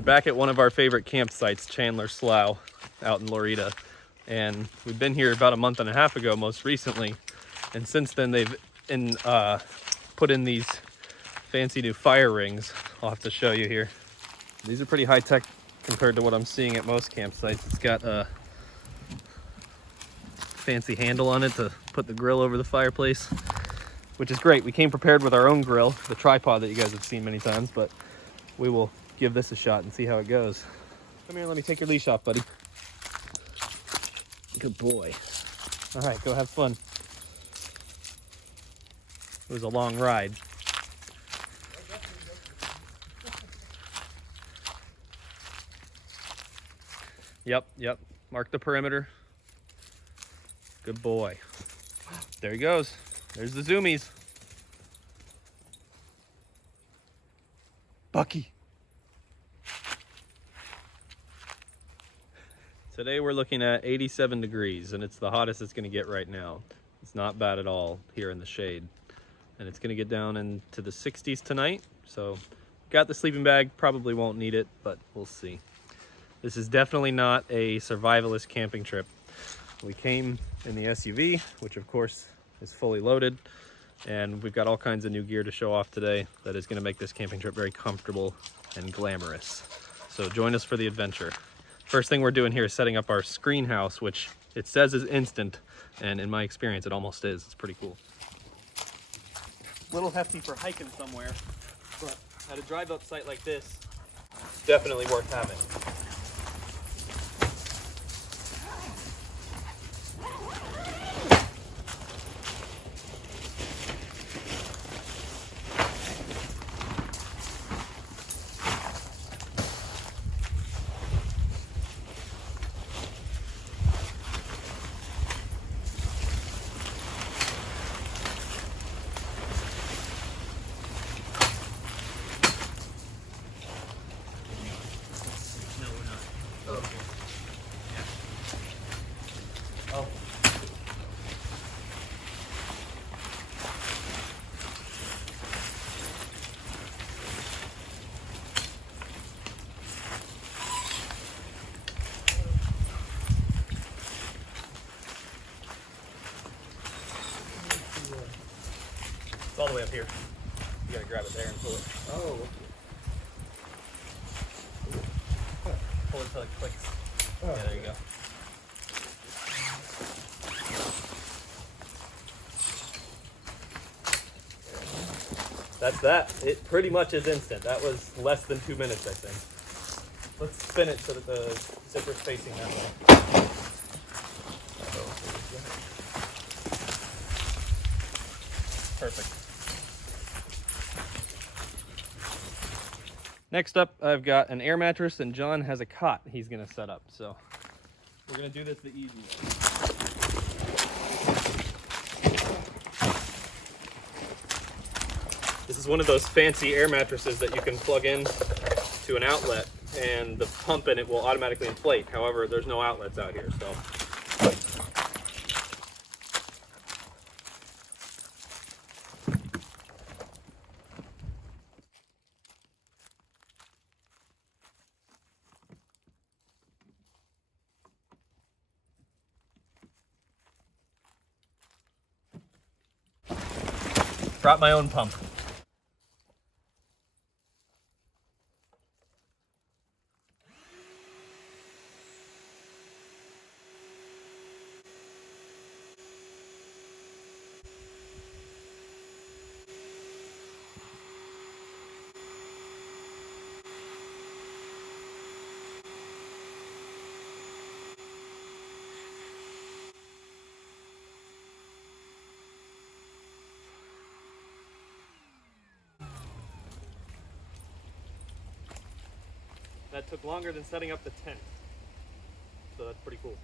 We're back at one of our favorite campsites, Chandler Slough, out in Loretta. And we've been here about a month and a half ago, most recently. And since then, they've put in these fancy new fire rings. I'll have to show you here. These are pretty high tech compared to what I'm seeing at most campsites. It's got a fancy handle on it to put the grill over the fireplace, which is great. We came prepared with our own grill, the tripod that you guys have seen many times, but we will give this a shot and see how it goes. Come here, let me take your leash off, buddy. Good boy. All right, go have fun. It was a long ride. Yep. Mark the perimeter. Good boy. There he goes. There's the zoomies. Bucky. Today we're looking at 87 degrees, and it's the hottest it's going to get right now. It's not bad at all here in the shade. And it's going to get down into the 60s tonight. So got the sleeping bag, probably won't need it, but we'll see. This is definitely not a survivalist camping trip. We came in the SUV, which of course is fully loaded, and we've got all kinds of new gear to show off today that is going to make this camping trip very comfortable and glamorous. So join us for the adventure. First thing we're doing here is setting up our screen house, which it says is instant, and in my experience it almost is. It's pretty cool. Little hefty for hiking somewhere, but at a drive-up site like this, it's definitely worth having. It's all the way up here. You gotta grab it there and pull it. Oh. Pull it until it clicks. Oh, yeah, there you go. That's that. It pretty much is instant. That was less than 2 minutes, I think. Let's spin it so that the zipper's facing that way. Perfect. Next up, I've got an air mattress, and John has a cot he's gonna set up. So we're gonna do this the easy way. This is one of those fancy air mattresses that you can plug in to an outlet, and the pump in it will automatically inflate. However, there's no outlets out here, so. Brought my own pump. That took longer than setting up the tent, so that's pretty cool.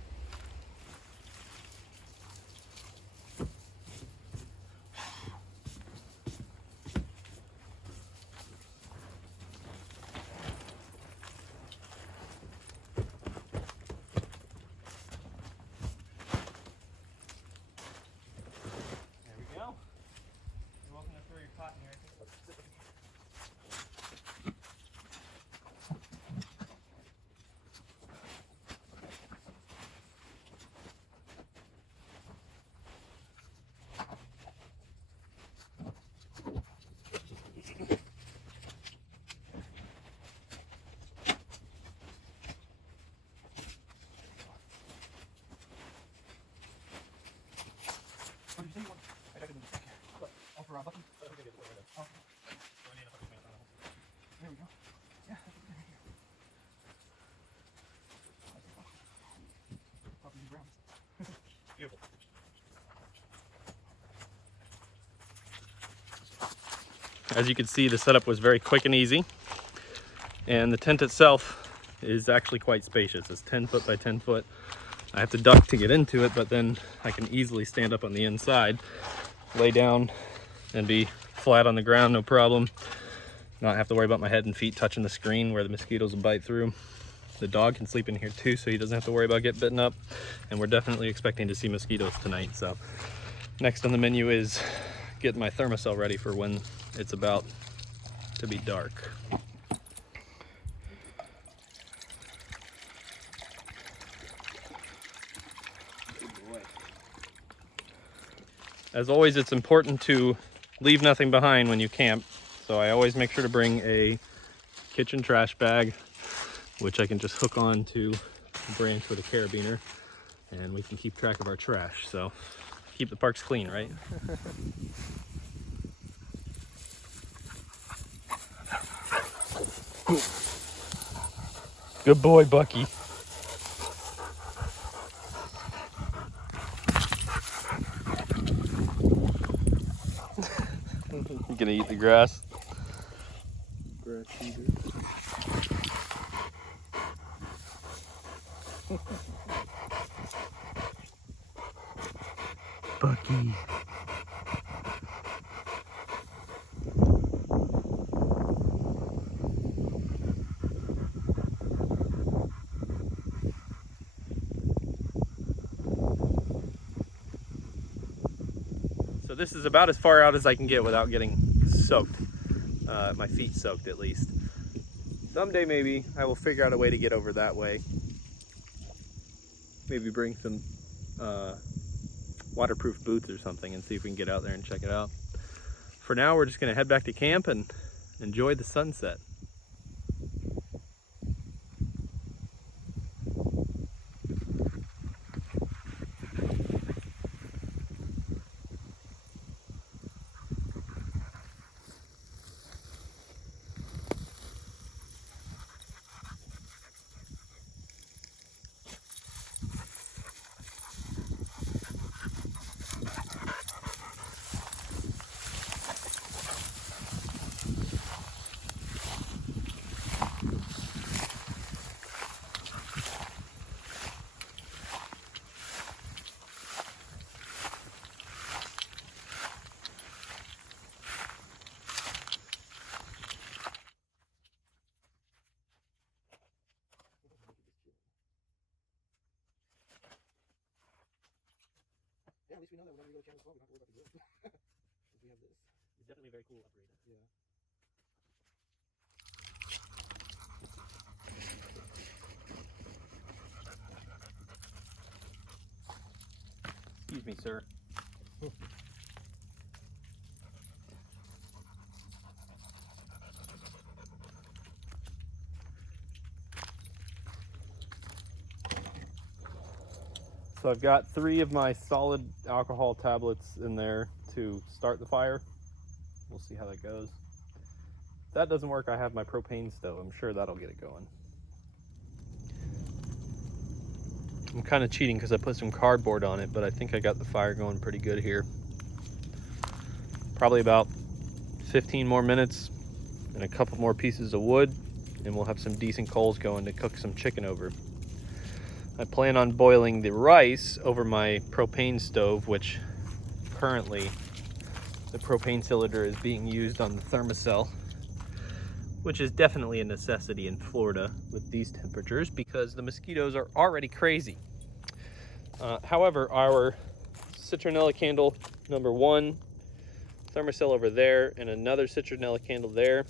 As you can see, the setup was very quick and easy. And the tent itself is actually quite spacious. It's 10 foot by 10 foot. I have to duck to get into it, but then I can easily stand up on the inside, lay down, and be flat on the ground, no problem. Not have to worry about my head and feet touching the screen where the mosquitoes will bite through. The dog can sleep in here too, so he doesn't have to worry about getting bitten up. And we're definitely expecting to see mosquitoes tonight. So next on the menu is getting my thermocell ready for when it's about to be dark. As always, it's important to leave nothing behind when you camp. So I always make sure to bring a kitchen trash bag, which I can just hook on to a branch with a carabiner, and we can keep track of our trash. So keep the parks clean, right? Good boy, Bucky. You gonna eat the grass? Grass eater. Bucky. So this is about as far out as I can get without getting soaked, my feet soaked at least. Someday maybe I will figure out a way to get over that way. Maybe bring some waterproof boots or something and see if we can get out there and check it out. For now, we're just gonna head back to camp and enjoy the sunset. Yeah, at least we know that whenever we go to Chandler Slough, we don't have to worry about the grill. Because we have this. It's definitely a very cool upgrade. Yeah. Excuse me, sir. So I've got 3 of my solid alcohol tablets in there to start the fire. We'll see how that goes. If that doesn't work, I have my propane stove. I'm sure that'll get it going. I'm kind of cheating because I put some cardboard on it, but I think I got the fire going pretty good here. Probably about 15 more minutes and a couple more pieces of wood, and we'll have some decent coals going to cook some chicken over. I plan on boiling the rice over my propane stove, which currently the propane cylinder is being used on the thermocell, which is definitely a necessity in Florida with these temperatures because the mosquitoes are already crazy. However, our citronella candle number 1, thermocell over there, and another citronella candle there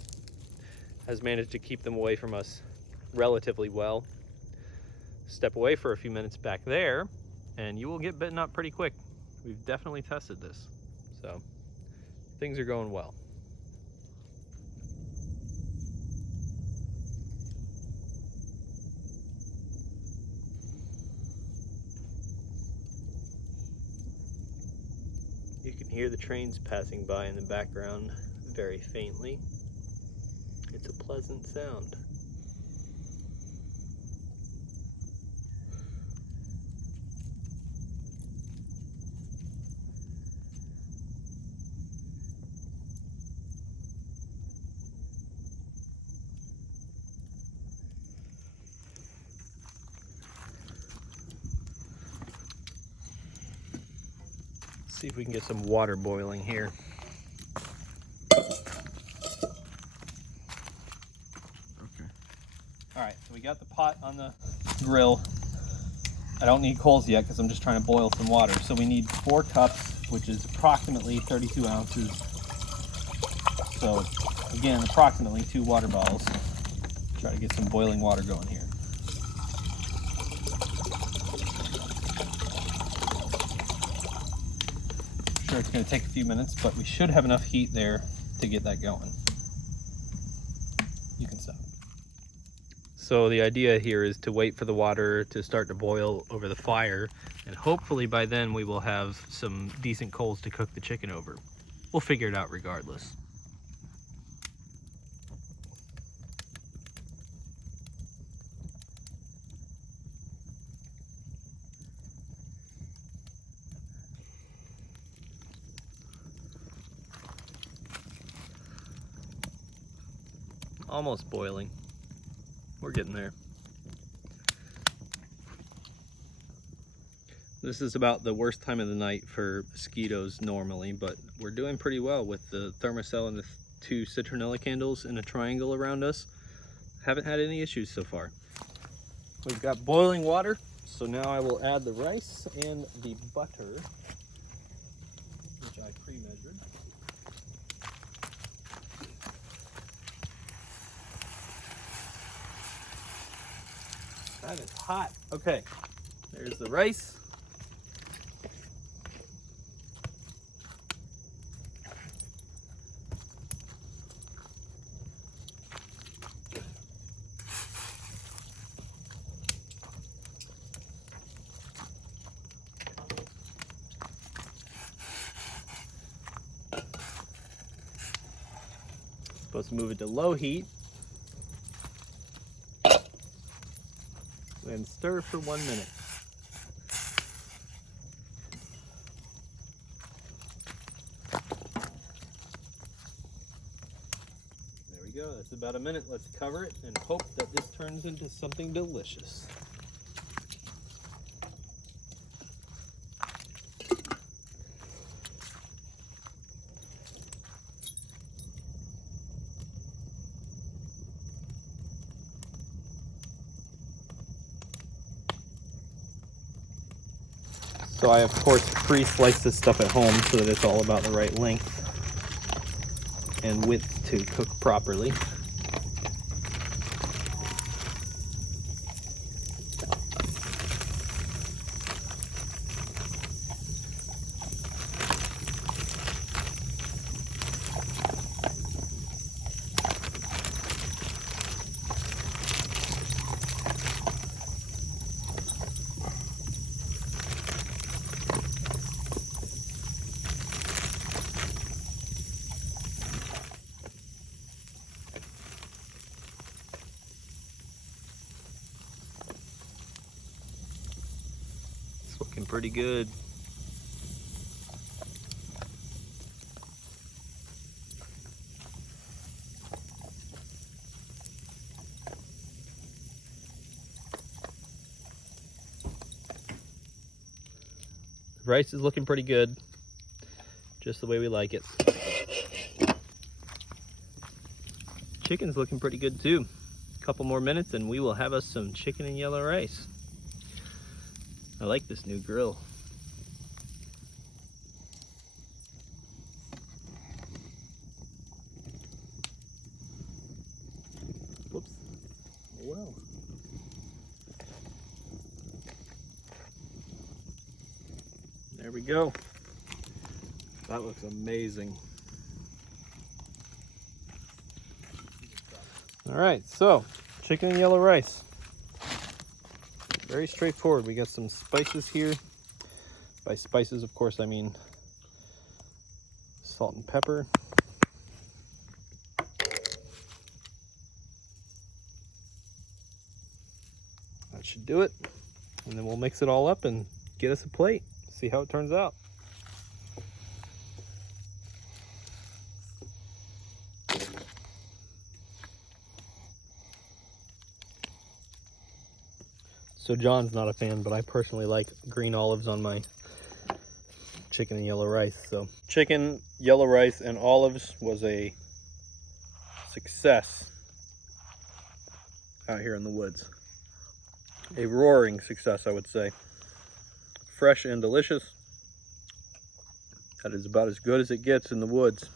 has managed to keep them away from us relatively well. Step away for a few minutes back there and you will get bitten up pretty quick. We've definitely tested this, so things are going well. You can hear the trains passing by in the background very faintly. It's a pleasant sound. See if we can get some water boiling here. Okay. All right, so we got the pot on the grill. I don't need coals yet because I'm just trying to boil some water. So we need 4 cups, which is approximately 32 ounces. So again, approximately 2 water bottles. Try to get some boiling water going here. I'm sure it's going to take a few minutes, but we should have enough heat there to get that going. You can stop. So the idea here is to wait for the water to start to boil over the fire, and hopefully by then we will have some decent coals to cook the chicken over. We'll figure it out regardless. Almost boiling. We're getting there. This is about the worst time of the night for mosquitoes normally, but we're doing pretty well with the thermocell and the 2 citronella candles in a triangle around us. Haven't had any issues so far. We've got boiling water, so now I will add the rice and the butter, which I pre-measured. That is hot. Okay, there's the rice. Supposed to move it to low heat. And stir for 1 minute. There we go, that's about a minute. Let's cover it and hope that this turns into something delicious. So I, of course, pre-slice this stuff at home so that it's all about the right length and width to cook properly. Looking pretty good. Rice is looking pretty good, just the way we like it. Chicken's looking pretty good too. A couple more minutes and we will have us some chicken and yellow rice. I like this new grill. Whoops. Oh well. There we go. That looks amazing. All right, so chicken and yellow rice. Very straightforward. We got some spices here. By spices, of course, I mean salt and pepper. That should do it. And then we'll mix it all up and get us a plate. See how it turns out. So John's not a fan, but I personally like green olives on my chicken and yellow rice. So chicken, yellow rice, and olives was a success out here in the woods. A roaring success, I would say. Fresh and delicious. That is about as good as it gets in the woods.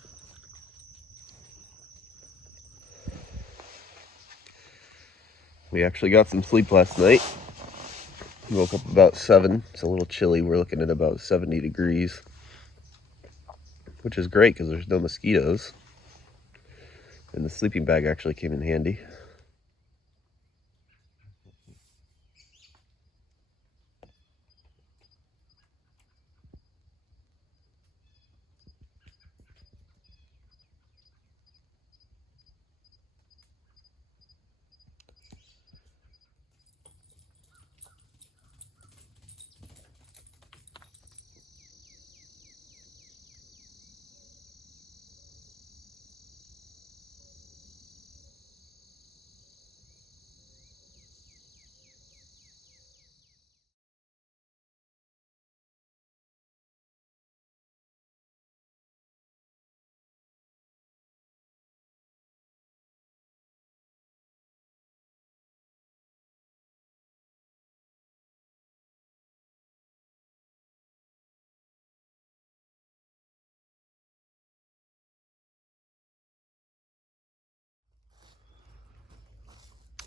We actually got some sleep last night. We woke up about 7. It's a little chilly. We're looking at about 70 degrees, which is great because there's no mosquitoes. And the sleeping bag actually came in handy.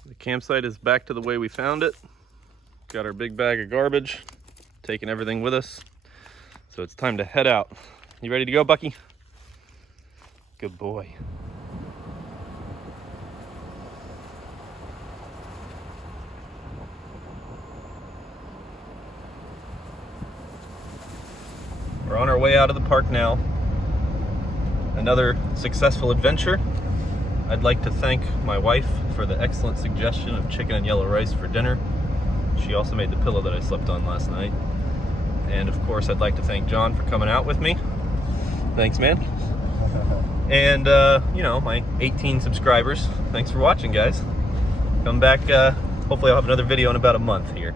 The campsite is back to the way we found it. Got our big bag of garbage, taking everything with us. So it's time to head out. You ready to go, Bucky? Good boy. We're on our way out of the park now. Another successful adventure. I'd like to thank my wife for the excellent suggestion of chicken and yellow rice for dinner. She also made the pillow that I slept on last night. And of course, I'd like to thank John for coming out with me. Thanks, man. And, you know, my 18 subscribers. Thanks for watching, guys. Come back, hopefully I'll have another video in about a month here.